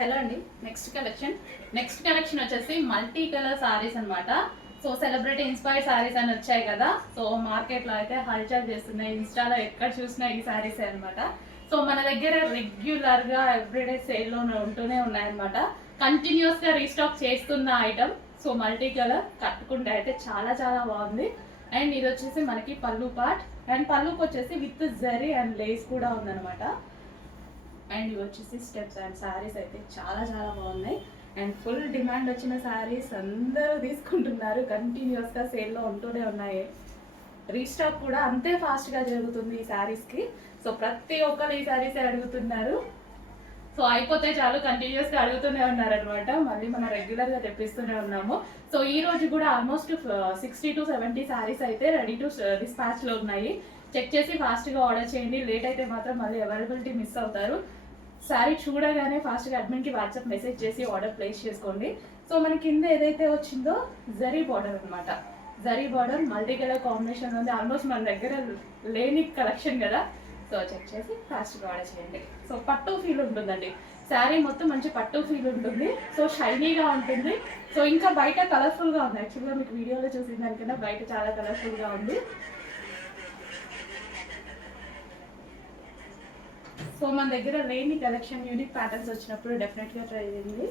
Hello అండి. Next collection వచ్చేసి multi colour saris అనమాట. సో సెలబ్రిటీ ఇన్స్పైర్డ్ సారీస్ అని వచ్చాయి కదా. సో మార్కెట్లో అయితే హల్చల్ చేస్తున్నాయి, ఇన్స్టాలో ఎక్కడ చూసినా ఈ సారీస్ అనమాట. సో మన దగ్గర రెగ్యులర్గా ఎవ్రీడే సేల్లోనే ఉంటూనే ఉన్నాయన్నమాట. కంటిన్యూస్గా రీస్టాక్ చేస్తున్న ఐటమ్. సో మల్టీ కలర్ కట్టుకుంటే అయితే చాలా చాలా బాగుంది. అండ్ ఇది వచ్చేసి మనకి పళ్ళు పార్ట్, అండ్ పళ్ళుకి వచ్చేసి విత్ జరీ అండ్ లేస్ కూడా ఉందన్నమాట. అండ్ ఇవి వచ్చేసి స్టెప్స్ అండ్ శారీస్ అయితే చాలా చాలా బాగున్నాయి. అండ్ ఫుల్ డిమాండ్ వచ్చిన శారీస్ అందరూ తీసుకుంటున్నారు, కంటిన్యూస్గా సేల్లో ఉంటూనే ఉన్నాయి. రీస్టాక్ కూడా అంతే ఫాస్ట్గా జరుగుతుంది ఈ శారీస్కి. సో ప్రతి ఒక్కరు ఈ శారీసే అడుగుతున్నారు. సో అయిపోతే చాలు కంటిన్యూస్గా అడుగుతూనే ఉన్నారనమాట. మళ్ళీ మనం రెగ్యులర్గా తెప్పిస్తూనే ఉన్నాము. సో ఈ రోజు కూడా ఆల్మోస్ట్ 60 to 70 శారీస్ అయితే రెడీ టు డిస్పాచ్లో ఉన్నాయి. చెక్ చేసి ఫాస్ట్గా ఆర్డర్ చేయండి. లేట్ అయితే మాత్రం మళ్ళీ అవైలబిలిటీ మిస్ అవుతారు. శారీ చూడగానే ఫాస్ట్గా అడ్మిన్కి వాట్సాప్ మెసేజ్ చేసి ఆర్డర్ ప్లేస్ చేసుకోండి. సో మన కింద ఏదైతే వచ్చిందో జరీ బార్డర్ అనమాట. Zari border multi colour combination ఉంది. ఆల్మోస్ట్ మన దగ్గర లేని కలెక్షన్ కదా. సో చెక్ చేసి ఫాస్ట్గా ఆర్డర్ చేయండి. సో పట్టు ఫీల్ ఉంటుందండి, శారీ మొత్తం మంచి పట్టు ఫీల్ ఉంటుంది. సో షైనీగా ఉంటుంది. సో ఇంకా బయట కలర్ఫుల్గా ఉంది. యాక్చువల్గా మీకు వీడియోలో చూసిన దానికన్నా బయట చాలా కలర్ఫుల్గా ఉంది. సో మన దగ్గర లేని కలెక్షన్ యూనిక్ ప్యాటర్న్స్ వచ్చినప్పుడు డెఫినెట్గా ట్రై చేయండి.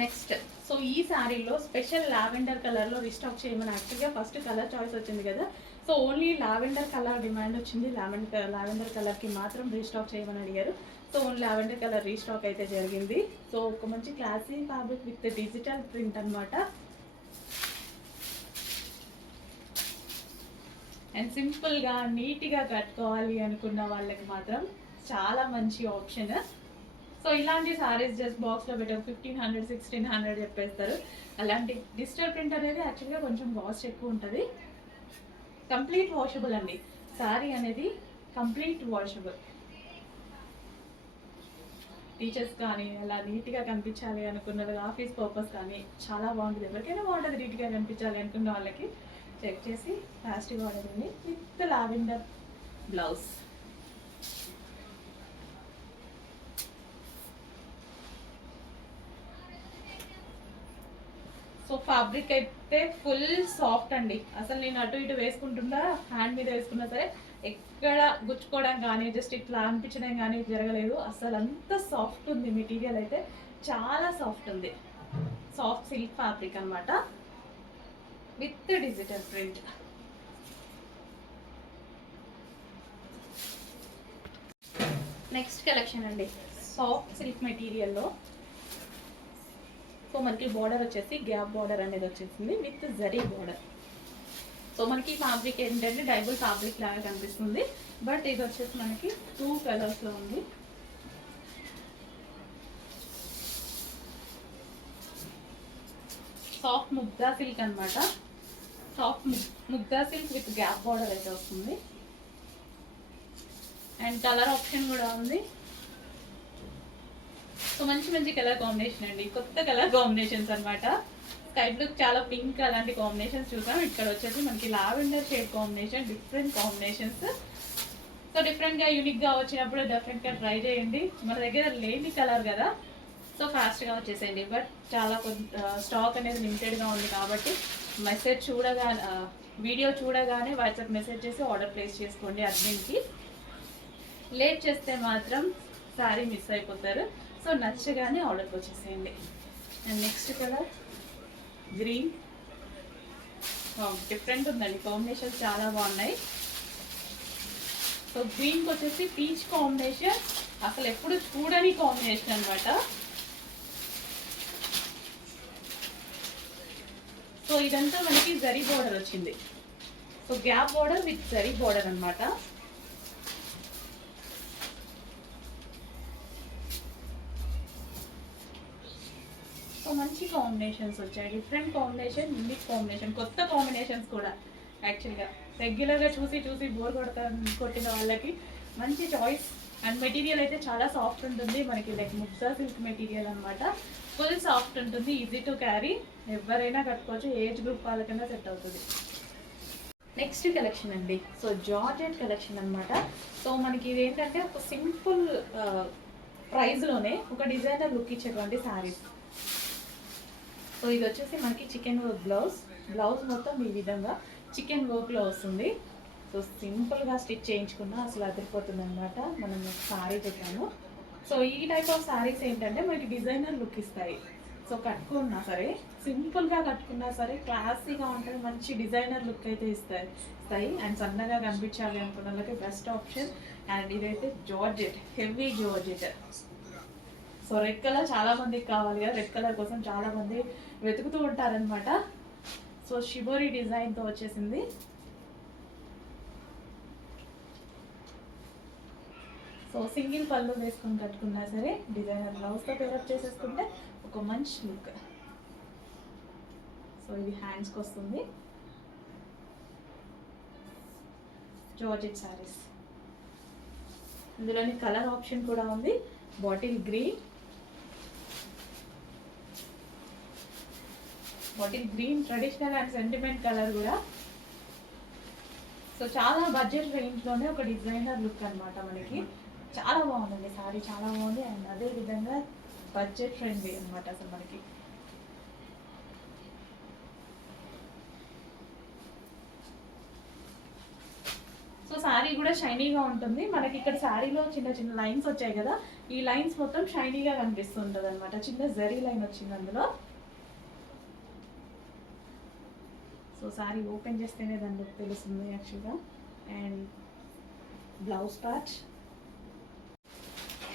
నెక్స్ట్ సో ఈ శారీలో స్పెషల్ లావెండర్ కలర్లో రీస్టాక్ చేయమని యాక్చువల్గా ఫస్ట్ కలర్ చాయిస్ వచ్చింది కదా. So only lavender colour demand వచ్చింది. లావెండర్ కలర్కి మాత్రం రీస్టాక్ చేయమని అడిగారు. So only lavender colour restock అయితే జరిగింది. సో ఒక మంచి classy fabric with digital print అనమాట. అండ్ సింపుల్గా నీట్గా కట్టుకోవాలి అనుకున్న వాళ్ళకి మాత్రం చాలా మంచి ఆప్షన్. సో ఇలాంటి సారీస్ జస్ట్ బాక్స్లో పెట్టారు 1500 1600 చెప్పేస్తారు. అలాంటి డిజిటల్ ప్రింట్ అనేది యాక్చువల్గా కొంచెం కాస్ట్ ఎక్కువ ఉంటుంది. కంప్లీట్ వాషబుల్ అండి సారీ అనేది, కంప్లీట్ వాషబుల్. టీచర్స్ కానీ అలా నీట్గా కనిపించాలి అనుకున్నది, ఆఫీస్ పర్పస్ కానీ చాలా బాగుంటుంది. ఎవరికైనా బాగుంటుంది నీట్గా కనిపించాలి అనుకున్న వాళ్ళకి. చెక్ చేసి ఫాస్ట్గా ఆర్డర్ ఉంది with lavender blouse. So fabric అయితే ఫుల్ సాఫ్ట్ అండి. అసలు నేను అటు ఇటు వేసుకుంటున్నా, హ్యాండ్ మీద వేసుకున్నా సరే ఎక్కడ గుచ్చుకోవడం కానీ జస్ట్ ఇట్లా అనిపించడం కానీ జరగలేదు. అసలు అంత సాఫ్ట్ ఉంది, మెటీరియల్ అయితే చాలా సాఫ్ట్ ఉంది. సాఫ్ట్ సిల్క్ ఫ్యాబ్రిక్ అనమాట with digital print. Next collection అండి సాఫ్ట్ సిల్క్ మెటీరియల్లో. సో మనకి బార్డర్ వచ్చేసి గ్యాప్ బార్డర్ అనేది వచ్చేసింది విత్ జరీ బార్డర్. సో మనకి ఫ్యాబ్రిక్ ఏంటంటే డైబుల్ ఫ్యాబ్రిక్ లాగా కనిపిస్తుంది. బట్ ఇది వచ్చేసి మనకి 2 కలర్స్లో ఉంది. సాఫ్ట్ ముగ్దా సిల్క్ అనమాట. Soft Mugdha silk with gap border అయితే వస్తుంది. అండ్ కలర్ ఆప్షన్ కూడా ఉంది. సో మంచి మంచి కలర్ కాంబినేషన్ అండి, కొత్త కలర్ కాంబినేషన్స్ అనమాట. స్కై బ్లూ చాలా పింక్ అలాంటి కాంబినేషన్స్ చూసాం. ఇక్కడ వచ్చేసి మనకి lavender shade combination, different combinations. So డిఫరెంట్గా యూనిక్గా వచ్చినప్పుడు డెఫినెట్గా ట్రై చేయండి. మన దగ్గర లేని కలర్ కదా, సో ఫాస్ట్గా వచ్చేసేయండి. బట్ చాలా స్టాక్ అనేది లిమిటెడ్గా ఉంది కాబట్టి మెసేజ్ చూడగానే, వీడియో చూడగానే వాట్సాప్ మెసేజ్ చేసి ఆర్డర్ ప్లేస్ చేసుకోండి అడ్మిన్కి. లేట్ చేస్తే మాత్రం శారీ మిస్ అయిపోతారు. సో నచ్చగానే ఆర్డర్కి వచ్చేసేయండి. And next colour green, different ఉందండి, కాంబినేషన్స్ చాలా బాగున్నాయి. సో గ్రీన్కి వచ్చేసి పీచ్ కాంబినేషన్, అసలు ఎప్పుడు చూడని కాంబినేషన్ అనమాట. సో ఇదంతా మనకి జరీ బోర్డర్ వచ్చింది. So gap border with zari border అనమాట. సో మంచి కాంబినేషన్స్ వచ్చాయి, డిఫరెంట్ కాంబినేషన్, యూనిక్ కాంబినేషన్, కొత్త కాంబినేషన్స్ కూడా. యాక్చువల్గా రెగ్యులర్గా చూసి చూసి బోర్ కొట్టిన వాళ్ళకి మంచి చాయిస్. అండ్ మెటీరియల్ అయితే చాలా సాఫ్ట్ ఉంటుంది మనకి, లైక్ ముక్సా సిల్క్ మెటీరియల్ అనమాట. ఫుల్ సాఫ్ట్ ఉంటుంది, ఈజీ టు క్యారీ, ఎవరైనా కట్టుకోవచ్చు, ఏజ్ గ్రూప్ వాళ్ళకైనా సెట్ అవుతుంది. నెక్స్ట్ కలెక్షన్ అండి, సో జార్జెట్ కలెక్షన్ అనమాట. సో మనకి ఇది ఏంటంటే ఒక సింపుల్ ప్రైస్లోనే ఒక డిజైనర్ లుక్ ఇచ్చేటువంటి శారీస్. సో ఇది వచ్చేసి మనకి చికెన్ వర్క్ బ్లౌజ్ మొత్తం ఈ విధంగా చికెన్ వర్క్లో వస్తుంది. సో సింపుల్గా స్టిచ్ చేయించుకున్నా అసలు అదిరిపోతుంది అనమాట. మనం శారీ చెప్పాము. సో ఈ టైప్ ఆఫ్ శారీస్ ఏంటంటే మనకి డిజైనర్ లుక్ ఇస్తాయి. సో కట్టుకున్నా సరే, సింపుల్గా కట్టుకున్నా సరే క్లాసీగా ఉంటుంది, మంచి డిజైనర్ లుక్ అయితే ఇస్తాయి. అండ్ సన్నగా కనిపించాలి అనుకున్న వాళ్ళకి బెస్ట్ ఆప్షన్. అండ్ ఇదైతే georgette, heavy georgette. So red colour చాలా మందికి కావాలి కదా, రెడ్ కలర్ కోసం చాలా మంది వెతుకుతూ ఉంటారనమాట. సో షిబోరి డిజైన్తో వచ్చేసింది. సో సింగిల్ పళ్ళు వేసుకొని కట్టుకున్నా సరే, డిజైనర్ బ్లౌజ్తో పేరప్ చేసేసుకుంటే ఒక మంచి లుక్. సో ఇది హ్యాండ్స్కి వస్తుంది. జార్జెట్ శారీస్, ఇందులోని కలర్ ఆప్షన్ కూడా ఉంది. Bottle green traditional and sentiment colour కూడా. సో చాలా బడ్జెట్ రేంజ్లోనే ఒక డిజైనర్ లుక్ అనమాట మనకి. చాలా బాగుందండి శారీ, చాలా బాగుంది. అండ్ అదే విధంగా బడ్జెట్ ఫ్రెండ్లీ అనమాట అసలు మనకి. సో శారీ కూడా షైనీగా ఉంటుంది మనకి. ఇక్కడ శారీలో చిన్న చిన్న లైన్స్ వచ్చాయి కదా, ఈ లైన్స్ మొత్తం షైనీగా కనిపిస్తుంటుంది అనమాట. చిన్న జరీ లైన్ వచ్చింది అందులో. సో శారీ ఓపెన్ చేస్తేనే దాన్ని తెలుస్తుంది యాక్చువల్గా. And blouse part.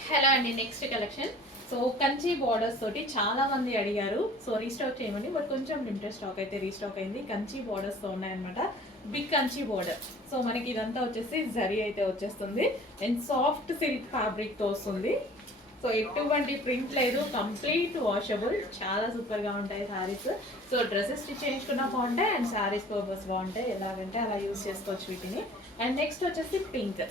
హలో అండి, next collection. So Kanchi borders తోటి చాలా మంది అడిగారు, సో రీస్టాక్ చేయమని. బట్ కొంచెం లిమిటెడ్ స్టాక్ అయితే రీస్టాక్ అయింది. కంచి బార్డర్స్తో ఉన్నాయన్నమాట, బిగ్ కంచి బార్డర్. సో మనకి ఇదంతా వచ్చేసి జరీ అయితే వచ్చేస్తుంది అండ్ సాఫ్ట్ సిల్క్ ఫ్యాబ్రిక్తో వస్తుంది. సో ఎటువంటి ప్రింట్ లేదు, కంప్లీట్ వాషబుల్, చాలా సూపర్గా ఉంటాయి శారీస్. సో డ్రెస్సెస్ స్టిచ్ చేయించుకున్నా బాగుంటాయి అండ్ శారీస్ పర్పస్ బాగుంటాయి, ఎలాగంటే అలా యూజ్ చేసుకోవచ్చు వీటిని. అండ్ నెక్స్ట్ వచ్చేసి పింక్,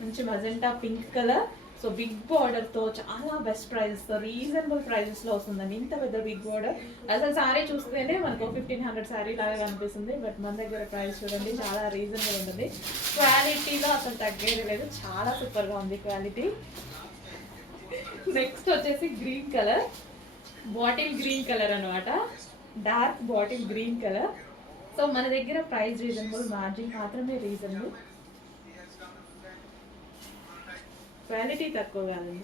మంచి magenta pink colour. So big బార్డర్తో చాలా బెస్ట్ ప్రైజెస్తో, రీజనబుల్ ప్రైజెస్లో వస్తుందండి. ఇంత పెద్ద బిగ్ బార్డర్ అసలు శారీ చూస్తేనే మనకు 1500 శారీ లాగా కనిపిస్తుంది. బట్ మన దగ్గర ప్రైస్ చూడండి, చాలా రీజనబుల్ ఉంటుంది. క్వాలిటీలో అసలు తగ్గేది లేదు, చాలా సూపర్గా ఉంది క్వాలిటీ. నెక్స్ట్ వచ్చేసి green colour, bottle green colour అనమాట, dark bottle green colour. So మన దగ్గర ప్రైస్ రీజనబుల్, మార్జిన్ మాత్రమే రీజనబుల్, క్వాలిటీ తక్కువ కాదండి.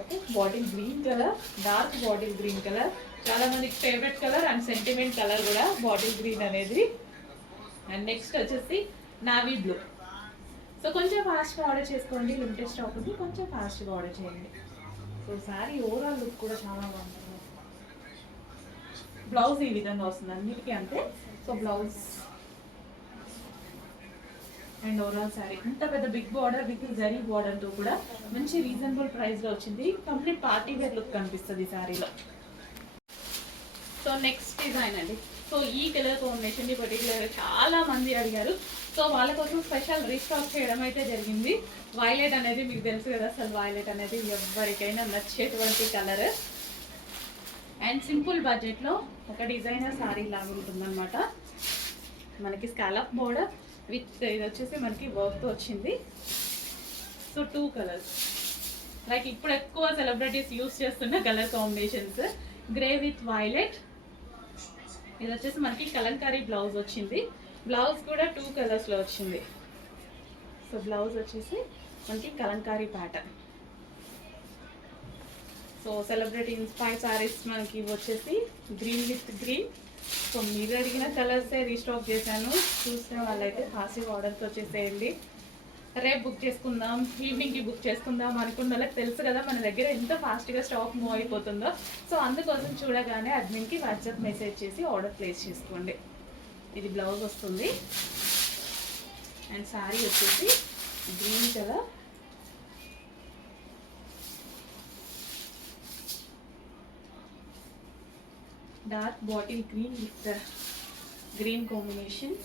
Okay, bottle green colour, dark bottle green colour, చాలా మందికి favourite colour and sentiment colour కూడా బాటిల్ గ్రీన్ అనేది. అండ్ నెక్స్ట్ వచ్చేసి నావీ బ్లూ. సో కొంచెం ఫాస్ట్గా ఆర్డర్ చేసుకోండి, లిమిటెడ్ స్టాక్ ఉంది, కొంచెం ఫాస్ట్గా ఆర్డర్ చేయండి. సో శారీ ఓవరాల్ లుక్ కూడా చాలా బాగుంటుంది. బ్లౌజ్ ఈ విధంగా వస్తుంది అన్నిటికీ అంతే. So blouse and overall sari ఇంత పెద్ద బిగ్ బార్డర్ విత్ జరీ బార్డర్తో కూడా మంచి రీజనబుల్ ప్రైస్లో వచ్చింది. కంప్లీట్ పార్టీ వేర్ లుక్ కనిపిస్తుంది ఈ శారీలో. సో నెక్స్ట్ డిజైన్ అండి. సో ఈ కలర్ కాంబినేషన్ పర్టికులర్ చాలా మంది అడిగారు, సో వాళ్ళ కోసం స్పెషల్ రీస్టాక్ చేయడం అయితే జరిగింది. వైలెట్ అనేది మీకు తెలుసు కదా, అసలు వైలెట్ అనేది ఎవరికైనా నచ్చేటువంటి కలర్. అండ్ సింపుల్ బడ్జెట్లో ఒక డిజైనర్ శారీ లాగా ఉంటుందన్నమాట. మనకి స్కాలప్ బోర్డర్ విత్ ఇది వచ్చేసి మనకి వర్క్తో వచ్చింది. సో 2 కలర్స్, లైక్ ఇప్పుడు ఎక్కువ సెలబ్రిటీస్ యూస్ చేస్తున్న colour combinations, grey with violet. ఇది వచ్చేసి మనకి కలంకారీ బ్లౌజ్ వచ్చింది. బ్లౌజ్ కూడా 2 కలర్స్లో వచ్చింది. సో బ్లౌజ్ వచ్చేసి మనకి Kalamkari pattern. So celebrity inspired saris మనకి వచ్చేసి గ్రీన్ విత్ గ్రీన్. సో మీరు అడిగిన కలర్సే రీస్టాక్ చేశాను, చూసిన వాళ్ళైతే ఫాస్ట్గా ఆర్డర్స్ వచ్చేసేయండి. రేపు బుక్ చేసుకుందాం, ఈవినింగ్కి బుక్ చేసుకుందాం అనుకున్న వాళ్ళకి తెలుసు కదా మన దగ్గర ఎంత ఫాస్ట్గా స్టాక్ మూవ్ అయిపోతుందో. సో అందుకోసం చూడగానే అడ్మిన్కి వాట్సాప్ మెసేజ్ చేసి ఆర్డర్ ప్లేస్ చేసుకోండి. ఇది బ్లౌజ్ వస్తుంది అండ్ శారీ వచ్చేసి green colour. Dark bottle green with green combination.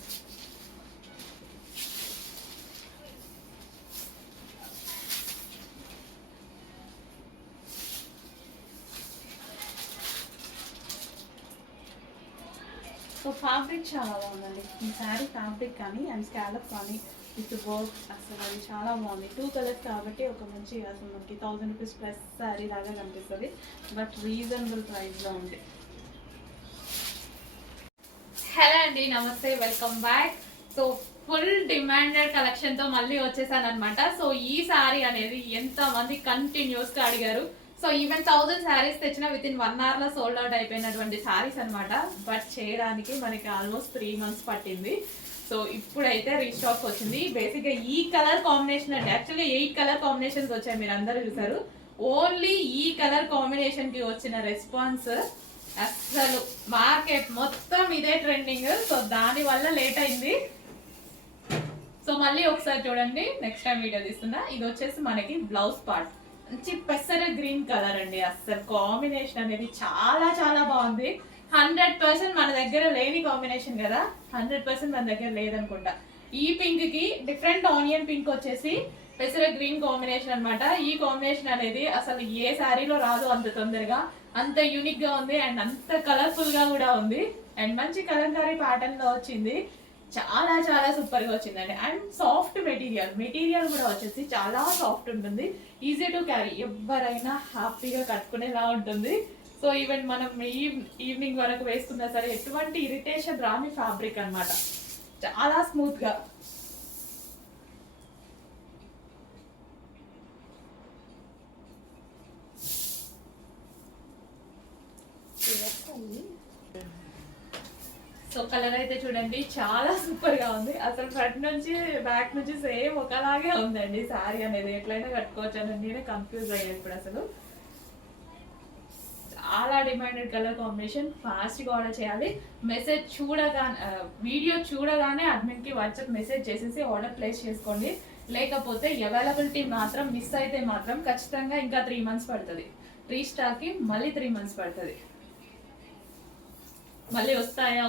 So fabric చాలా బాగుందండి ఈ శారీ, ఫ్యాబ్రిక్ కానీ అండ్ స్కాలప్ కానీ విత్ వర్క్ అసలు అది చాలా బాగుంది. 2 కలర్స్ కాబట్టి ఒక మంచి అసలు మనకి 1000 రూపీస్ ప్లస్ శారీ లాగా కనిపిస్తుంది, బట్ రీజనబుల్ ప్రైస్లో ఉంది. హలో అండి, నమస్తే, welcome back. So full demanded కలెక్షన్తో మళ్ళీ వచ్చేసాను అనమాట. సో ఈ శారీ అనేది ఎంతమంది కంటిన్యూస్గా అడిగారు. సో ఈవెన్ 1000 శారీస్ తెచ్చిన విత్ ఇన్ 1 hourలో సోల్డ్ అవుట్ అయిపోయినటువంటి శారీస్ అనమాట. బట్ చేయడానికి మనకి ఆల్మోస్ట్ 3 months పట్టింది. సో ఇప్పుడైతే రీస్టాక్ వచ్చింది. బేసిక్గా ఈ కలర్ కాంబినేషన్ అండి, యాక్చువల్లీ 8 కలర్ కాంబినేషన్స్ వచ్చాయి, మీరు అందరూ చూసారు. ఓన్లీ ఈ కలర్ కాంబినేషన్కి వచ్చిన రెస్పాన్స్ అసలు మార్కెట్ మొత్తం ఇదే ట్రెండింగ్. సో దానివల్ల లేట్ అయింది. సో మళ్ళీ ఒకసారి చూడండి, నెక్స్ట్ టైం వీడియో తీస్తున్నా. ఇది వచ్చేసి మనకి బ్లౌజ్ పార్ట్, మంచి పెసర గ్రీన్ కలర్ అండి. అసలు కాంబినేషన్ అనేది చాలా చాలా బాగుంది. 100% మన దగ్గర లేని కాంబినేషన్ కదా, 100% మన దగ్గర లేదనుకుంటా. ఈ పింక్ కి డిఫరెంట్ ఆనియన్ పింక్ వచ్చేసి పెసర గ్రీన్ కాంబినేషన్ అనమాట. ఈ కాంబినేషన్ అనేది అసలు ఏ శారీలో రాదు అంత తొందరగా, అంత యూనిక్ గా ఉంది అండ్ అంత కలర్ఫుల్ గా కూడా ఉంది అండ్ మంచి కలంకారీ ప్యాటర్న్ లో వచ్చింది. చాలా చాలా సూపర్ గా వచ్చిందండి. అండ్ సాఫ్ట్ మెటీరియల్ కూడా వచ్చేసి చాలా సాఫ్ట్ ఉంటుంది, ఈజీ టు క్యారీ, ఎవరైనా హ్యాపీగా కట్టుకునేలా ఉంటుంది. సో ఈవెన్ మనం ఈవినింగ్ వరకు వేసుకున్నా సరే ఎటువంటి ఇరిటేషన్ రాని ఫ్యాబ్రిక్ అనమాట, చాలా స్మూత్ గా. సో కలర్ అయితే చూడండి చాలా సూపర్ గా ఉంది. అసలు ఫ్రంట్ నుంచి బ్యాక్ నుంచి సేమ్ ఒకలాగే ఉందండి శారీ అనేది. ఎట్లయినా కట్టుకోవచ్చు అని నేనే కన్ఫ్యూజ్ అయ్యాను ఇప్పుడు. అసలు చాలా డిమాండెడ్ కలర్ కాంబినేషన్. ఫాస్ట్గా ఆర్డర్ చేయాలి. మెసేజ్ చూడగానే, వీడియో చూడగానే అడ్మిన్కి వాట్సాప్ మెసేజ్ చేసేసి ఆర్డర్ ప్లేస్ చేసుకోండి. లేకపోతే అవైలబిలిటీ మాత్రం మిస్ అయితే మాత్రం ఖచ్చితంగా ఇంకా 3 months పడుతుంది. రీస్టాక్కి మళ్ళీ 3 months పడుతుంది. మళ్ళీ వస్తాయా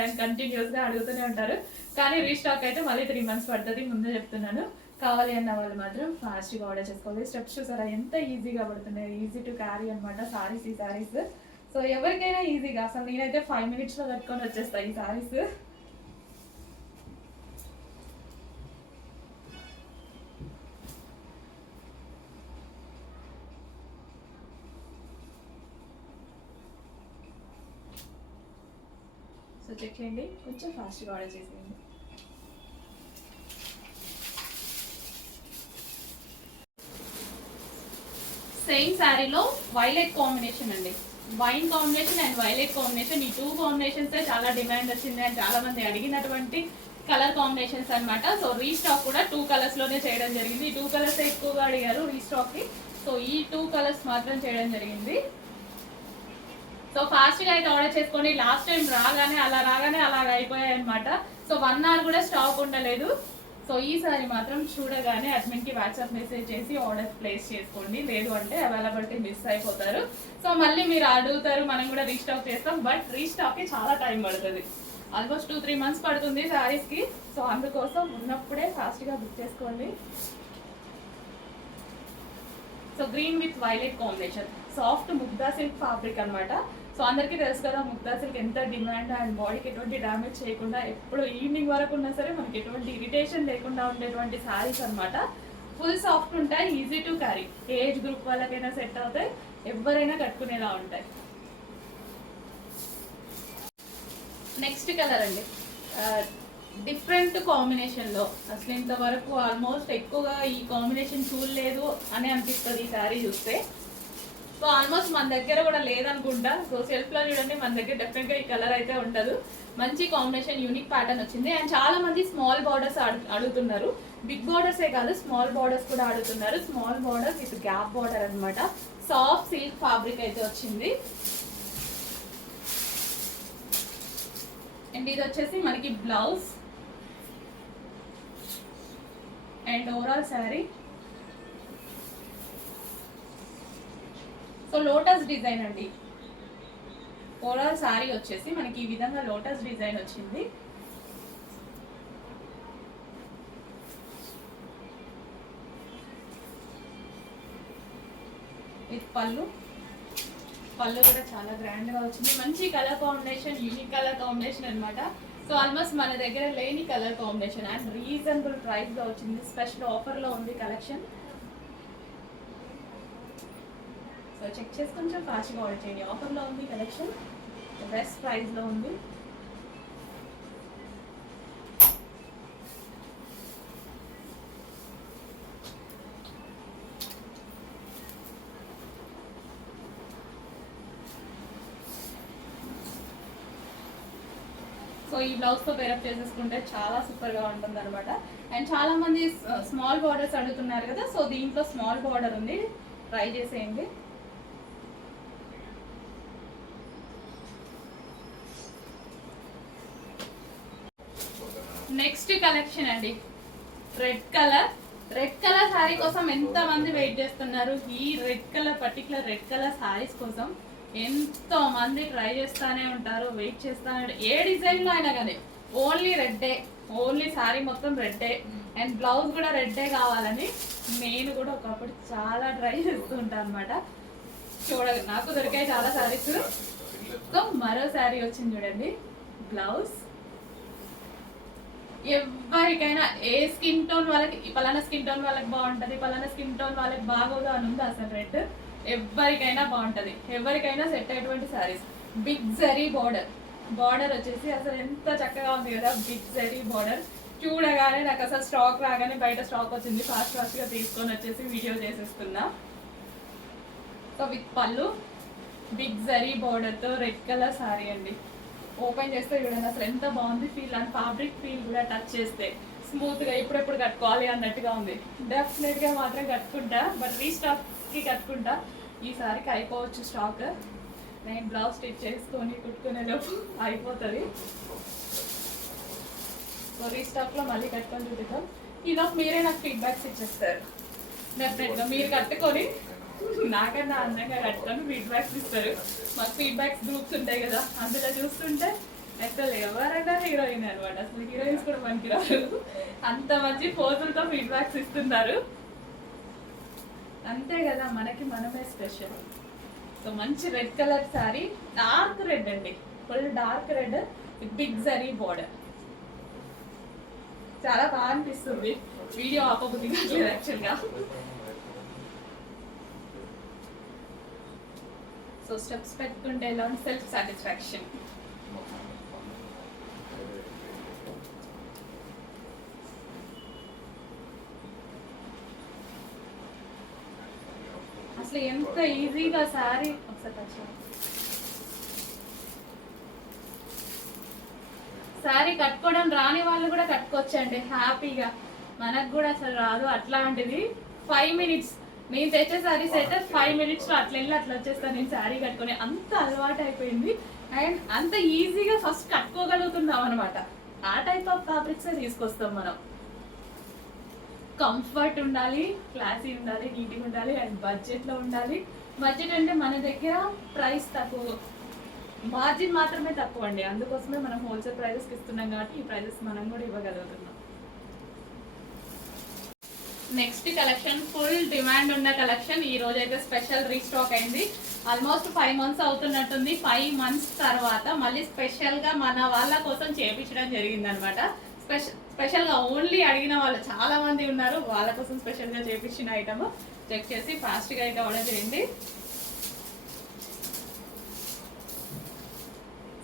అని కంటిన్యూస్గా అడుగుతూనే ఉంటారు, కానీ రీస్టాక్ అయితే మళ్ళీ 3 months పడుతుంది, ముందే చెప్తున్నాను. కావాలి అన్న వాళ్ళు మాత్రం ఫాస్ట్గా ఆర్డర్ చేసుకోవాలి. స్టెప్స్ చూసారా ఎంత ఈజీగా పడుతున్నాయి, ఈజీ టు క్యారీ అనమాట సారీస్. ఈ సారీస్ సో ఎవరికైనా ఈజీగా, అసలు నేనైతే 5 minutesలో కట్టుకొని వచ్చేస్తాను ఈ సారీస్. సో చెక్ చేయండి, కొంచెం ఫాస్ట్గా ఆర్డర్ చేసేయండి. సేమ్ శారీలో వైలెట్ కాంబినేషన్ అండి, wine combination and violet combination. ఈ 2 combinations చాలా డిమాండ్ వచ్చింది అండ్ చాలా మంది అడిగినటువంటి కలర్ కాంబినేషన్స్ అనమాట. సో రీస్టాక్ కూడా 2 colours లోనే చేయడం జరిగింది. ఈ 2 colours ఎక్కువగా అడిగారు రీస్టాక్కి. సో ఈ 2 colours మాత్రం చేయడం జరిగింది. సో ఫాస్ట్గా అయితే ఆర్డర్ చేసుకోండి. లాస్ట్ టైం రాగానే అలాగ అయిపోయాయి అనమాట. సో 1 hour కూడా స్టాక్ ఉండలేదు. సో ఈసారి మాత్రం చూడగానే అడ్మిన్కి వాట్సాప్ మెసేజ్ చేసి ఆర్డర్ ప్లేస్ చేసుకోండి, లేదు అంటే అవైలబిలిటీ మిస్ అయిపోతారు. సో మళ్ళీ మీరు అడుగుతారు, మనం కూడా రీస్టాక్ చేస్తాం, బట్ రీస్టాక్కి చాలా టైం పడుతుంది. ఆల్మోస్ట్ 2-3 months పడుతుంది శారీస్కి. సో అందుకోసం ఉన్నప్పుడే ఫాస్ట్గా బుక్ చేసుకోండి. So green with violet combination, soft Mugdha silk fabric అనమాట. సో అందరికీ తెలుసు కదా ముగ్దా సిల్క్ ఎంత డిమాండ్ అండ్ బాడీకి ఎటువంటి డ్యామేజ్ చేయకుండా ఎప్పుడు ఈవినింగ్ వరకు ఉన్నా సరే మనకి ఎటువంటి ఇరిటేషన్ లేకుండా ఉండేటువంటి శారీస్ అనమాట. ఫుల్ సాఫ్ట్ ఉంటాయి, easy to carry, age group వాళ్ళకైనా సెట్ అవుతాయి, ఎవరైనా కట్టుకునేలా ఉంటాయి. నెక్స్ట్ కలర్ అండి, డిఫరెంట్ కాంబినేషన్లో. అసలు ఇంతవరకు ఆల్మోస్ట్ ఎక్కువగా ఈ కాంబినేషన్ చూడలేదు అని అనిపిస్తుంది ఈ శారీ చూస్తే. సో ఆల్మోస్ట్ మన దగ్గర కూడా లేదనుకుంటా. సో సెల్ఫ్లో చూడండి, మన దగ్గర డెఫినెట్గా ఈ కలర్ అయితే ఉండదు. మంచి కాంబినేషన్, యూనిక్ ప్యాటర్న్ వచ్చింది. అండ్ చాలా మంది స్మాల్ బార్డర్స్ అడుగుతున్నారు. బిగ్ బార్డర్సే కాదు స్మాల్ బార్డర్స్ కూడా అడుగుతున్నారు. Small borders with gap border అనమాట. సాఫ్ట్ సిల్క్ ఫ్యాబ్రిక్ అయితే వచ్చింది. అండ్ ఇది వచ్చేసి మనకి blouse and overall sari. So lotus design అండి, ఓవరాల్ సారీ వచ్చేసి మనకి ఈ విధంగా లోటస్ డిజైన్ వచ్చింది. విత్ పళ్ళు కూడా చాలా గ్రాండ్ గా వచ్చింది. మంచి colour combination, unique colour combination అనమాట. సో ఆల్మోస్ట్ మన దగ్గర లేని colour combination and reasonable price లో వచ్చింది. స్పెషల్ ఆఫర్ లో ఉంది కలెక్షన్. సో చెక్ చేసి కొంచెం ఫాస్ట్గా ఆర్డర్ చేయండి. ఆఫర్లో ఉంది కలెక్షన్, బెస్ట్ ప్రైస్లో ఉంది. సో ఈ బ్లౌజ్తో పేరప్ చేసేసుకుంటే చాలా సూపర్గా ఉంటుంది అనమాట. అండ్ చాలా మంది స్మాల్ బార్డర్స్ అడుగుతున్నారు కదా, సో దీంట్లో స్మాల్ బార్డర్ ఉంది, ట్రై చేసేయండి. నెక్స్ట్ కలెక్షన్ అండి, రెడ్ కలర్ శారీ కోసం ఎంత మంది వెయిట్ చేస్తున్నారు. ఈ పర్టికులర్ రెడ్ కలర్ శారీస్ కోసం ఎంతో మంది ట్రై చేస్తానే ఉంటారు, వెయిట్ చేస్తానే ఉంటారు. ఏ డిజైన్లో అయినా కానీ ఓన్లీ రెడ్డే, ఓన్లీ శారీ మొత్తం రెడ్డే అండ్ బ్లౌజ్ కూడా రెడ్డే కావాలని నేను కూడా ఒకప్పుడు చాలా ట్రై చేస్తూ ఉంటాను అనమాట. నాకు దొరికాయి చాలా శారీస్. సో మరో శారీ వచ్చింది చూడండి, బ్లౌజ్. ఎవరికైనా ఏ స్కిన్ టోన్ వాళ్ళకి, పలానా స్కిన్ టోన్ వాళ్ళకి బాగుంటుంది, పలానా స్కిన్ టోన్ వాళ్ళకి బాగోదు అని ఉంది అసలు రెడ్. ఎవరికైనా బాగుంటుంది, ఎవరికైనా సెట్ అయ్యేటువంటి శారీస్. బిగ్ జరీ బార్డర్ వచ్చేసి అసలు ఎంత చక్కగా ఉంది కదా, బిగ్ జరీ బార్డర్. చూడగానే నాకు అసలు స్టాక్ రాగానే బయట స్టాక్ వచ్చింది, ఫాస్ట్గా తీసుకొని వచ్చేసి వీడియో చేసేస్తున్నా. సో విత్ పళ్ళు, బిగ్ జరీ బార్డర్తో రెడ్ కలర్ శారీ అండి. ఓపెన్ చేస్తే చూడండి అసలు ఎంత బాగుంది ఫీల్, అండ్ ఫ్యాబ్రిక్ ఫీల్ కూడా టచ్ చేస్తే స్మూత్గా ఎప్పుడెప్పుడు కట్టుకోవాలి అన్నట్టుగా ఉంది. డెఫినెట్గా మాత్రం కట్టుకుంటా, బట్ రీస్టాక్కి కట్టుకుంటా. ఈ సారికి అయిపోవచ్చు స్టాక్, నేను బ్లౌజ్ స్టిచ్ చేసుకొని కుట్టుకునేలోపు అయిపోతుంది. సో రీస్టాక్లో మళ్ళీ కట్టుకొని చూపిద్దాం. ఇదొక మీరే నాకు ఫీడ్బ్యాక్స్ ఇచ్చేస్తారు. డెఫినెట్గా మీరు కట్టుకొని నాకన్నా అందంగా కట్టుకొని ఫీడ్బ్యాక్స్ ఇస్తారు. మాకు ఫీడ్బ్యాక్స్ గ్రూప్స్ ఉంటాయి కదా, అందులో చూస్తుంటే అసలు ఎవరైనా హీరోయిన్ అనమాట. అసలు హీరోయిన్స్ కూడా పనికిరారు, అంత మంచి ఫోజులతో ఫీడ్బ్యాక్స్ ఇస్తున్నారు. అంతే కదా, మనకి మనమే స్పెషల్. సో మంచి red colour sari, dark red అండి, full dark red with big zari border. చాలా బాగా అనిపిస్తుంది, వీడియో ఆపబుద్ధి కావట్లేదు యాక్చువల్గా. సో స్టెప్స్ పెట్టుకుంటే ఎలా సెల్ఫ్ సాటిస్ఫాక్షన్. అసలు ఎంత ఈజీగా శారీ, శారీ కట్టుకోవడం రాని వాళ్ళు కూడా కట్టుకోవచ్చండి హ్యాపీగా. మనకు కూడా అసలు రాదు అట్లాంటిది. 5 minutes నేను తెచ్చే శారీస్ అయితే 5 minutesలో అట్లా వెళ్ళి అట్లా వచ్చేస్తాను నేను శారీ కట్టుకుని. అంత అలవాటు అయిపోయింది అండ్ అంత ఈజీగా ఫస్ట్ కట్టుకోగలుగుతున్నాం అనమాట. ఆ టైప్ ఆఫ్ ఫ్యాబ్రిక్సే తీసుకొస్తాం మనం. కంఫర్ట్ ఉండాలి, క్లాసీ ఉండాలి, నీట్గా ఉండాలి అండ్ బడ్జెట్లో ఉండాలి. బడ్జెట్ అంటే మన దగ్గర ప్రైస్ తక్కువ, మార్జిన్ మాత్రమే తక్కువ అండి. అందుకోసమే మనం హోల్సేల్ ప్రైజెస్కి ఇస్తున్నాం కాబట్టి ఈ ప్రైజెస్ మనం కూడా ఇవ్వగలుగుతున్నాం. నెక్స్ట్ కలెక్షన్ ఫుల్ డిమాండ్ ఉన్న కలెక్షన్. ఈ రోజు అయితే స్పెషల్ రీస్టాక్ అయింది. Almost 5 months అవుతున్నట్టుంది. 5 months తర్వాత మళ్ళీ స్పెషల్గా మన వాళ్ళ కోసం చేయించడం జరిగింది అనమాట. స్పెషల్గా ఓన్లీ అడిగిన వాళ్ళు చాలా మంది ఉన్నారు, వాళ్ళ కోసం స్పెషల్గా చేయించిన ఐటమ్. చెక్ చేసి ఫాస్ట్గా అయితే ఆర్డర్ చేయండి.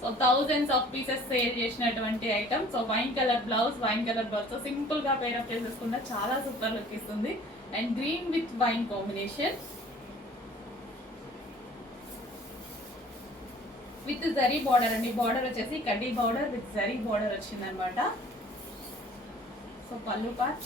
So thousands of pieces sale చేసినటువంటి item. So wine colour blouse తో సింపుల్ గా పేరప్ చేసేసుకున్న చాలా సూపర్ లుక్ ఇస్తుంది. And green with wine combination with zari border అండి. బార్డర్ వచ్చేసి కడ్డీ బార్డర్ విత్ జరీ బార్డర్ వచ్చింది అనమాట. సో పళ్ళు పార్ట్,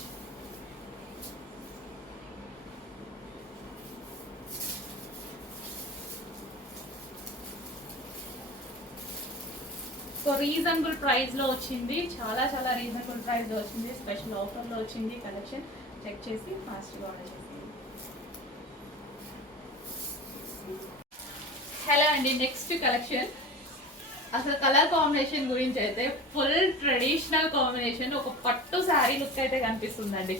సో రీజనబుల్ ప్రైస్ లో వచ్చింది, చాలా చాలా రీజనబుల్ ప్రైస్ లో వచ్చింది. స్పెషల్ ఆఫర్ లో వచ్చింది కలెక్షన్. చెక్ చేసి ఫాస్ట్గా ఆర్డర్ చేసింది. హలో అండి, నెక్స్ట్ కలెక్షన్ అసలు కలర్ కాంబినేషన్ గురించి అయితే ఫుల్ ట్రెడిషనల్ కాంబినేషన్, ఒక పట్టు శారీ లుక్ అయితే కనిపిస్తుందండి.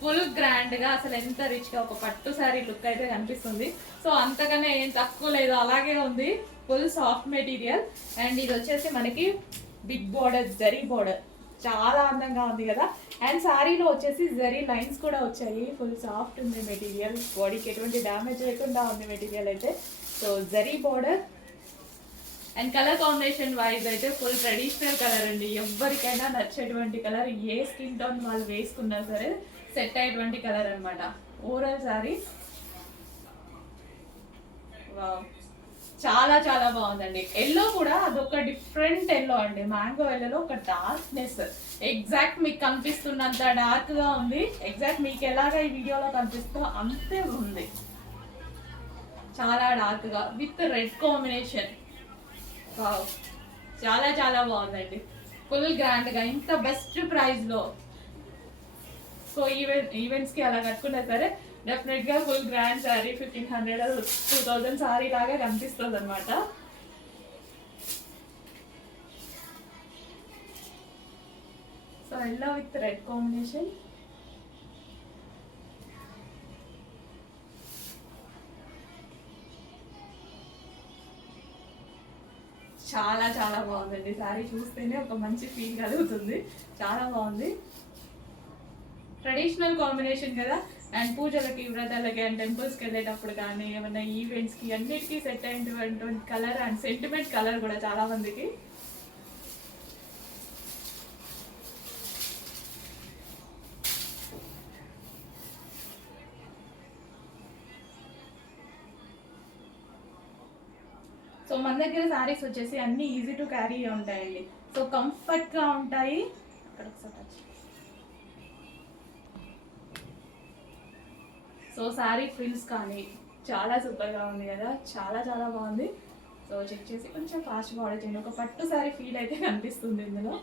ఫుల్ గ్రాండ్ గా అసలు ఎంత రిచ్ గా ఒక పట్టు శారీ లుక్ అయితే కనిపిస్తుంది. సో అంతకన్నా ఏం తక్కువ లేదు, అలాగే ఉంది. Full soft material. అండ్ ఇది వచ్చేసి మనకి బిగ్ బోర్డర్, జరీ బోర్డర్, చాలా అందంగా ఉంది కదా. అండ్ శారీలో వచ్చేసి జరీ లైన్స్ కూడా వచ్చాయి. ఫుల్ సాఫ్ట్ ఉంది మెటీరియల్, బాడీకి ఎటువంటి డ్యామేజ్ లేకుండా ఉంది మెటీరియల్ అయితే. So zari border. And colour combination wise అయితే ఫుల్ ట్రెడిషనల్ కలర్ అండి. ఎవరికైనా నచ్చేటువంటి కలర్, ఏ స్కిన్ టోన్ వాళ్ళు వేసుకున్నా సరే సెట్ అయ్యేటువంటి కలర్ అనమాట. ఓవరాల్ శారీ చాలా చాలా బాగుందండి. ఎల్లో కూడా అదొక డిఫరెంట్ ఎల్లో అండి. మ్యాంగో ఎల్లోలో ఒక డార్క్నెస్, ఎగ్జాక్ట్ మీకు కనిపిస్తున్నంత డార్క్ గా ఉంది. ఎగ్జాక్ట్ మీకు ఎలాగా ఈ వీడియోలో కనిపిస్తుందో అంతే ఉంది, చాలా డార్క్ గా విత్ రెడ్ కాంబినేషన్. చాలా చాలా బాగుందండి. ఫుల్ గ్రాండ్ గా ఇంత బెస్ట్ ప్రైస్ లో. సో ఈవెంట్స్ కి అలా కట్టుకున్నా సరే డెఫినెట్ గా ఫుల్ గ్రాండ్ శారీ 1500 2000 శారీ లాగా కనిపిస్తుంది అనమాట. So yellow with red combination. చాలా చాలా బాగుందండి. శారీ చూస్తేనే ఒక మంచి ఫీల్ కలుగుతుంది. చాలా బాగుంది, ట్రెడిషనల్ కాంబినేషన్ కదా. అండ్ పూజలకి, వ్రతాలకి, అండ్ టెంపుల్స్కి వెళ్ళేటప్పుడు కానీ ఏమైనా ఈవెంట్స్కి అన్నిటికీ సెట్ అయినటువంటి కలర్. అండ్ సెంటిమెంట్ కలర్ కూడా చాలా మందికి. సో మన దగ్గర శారీస్ వచ్చేసి అన్ని ఈజీ టు క్యారీ ఉంటాయండి. సో కంఫర్ట్గా ఉంటాయి. అక్కడ ఒకసారి సో శారీ ఫ్రిల్స్ కానీ చాలా సూపర్గా ఉంది కదా, చాలా చాలా బాగుంది. సో చెక్ చేసి కొంచెం ఫాస్ట్గా ఆర్డర్ చేయండి. ఒక పట్టు శారీ ఫీల్ అయితే కనిపిస్తుంది ఇందులో.